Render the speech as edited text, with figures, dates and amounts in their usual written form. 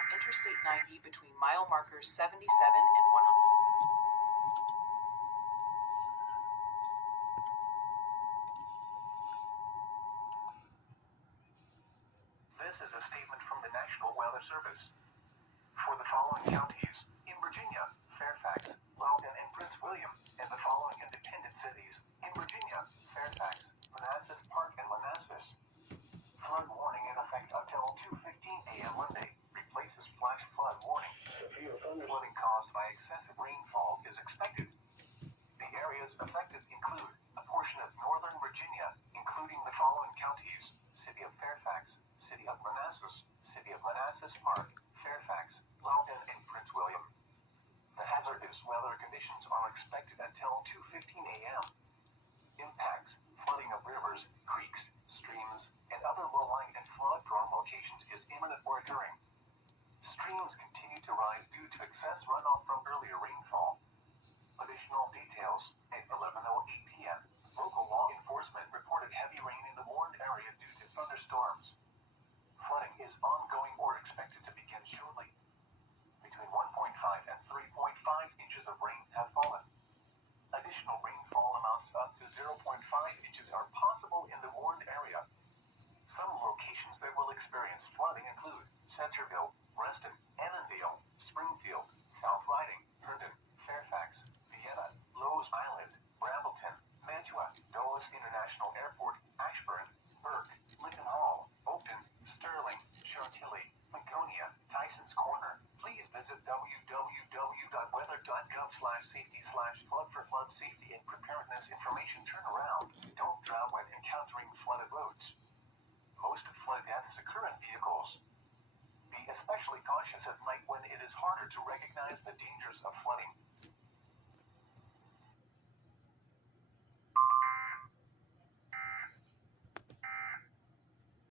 on Interstate 90 between mile markers 77 and 100. This is a statement from the National Weather Service. For the following counties,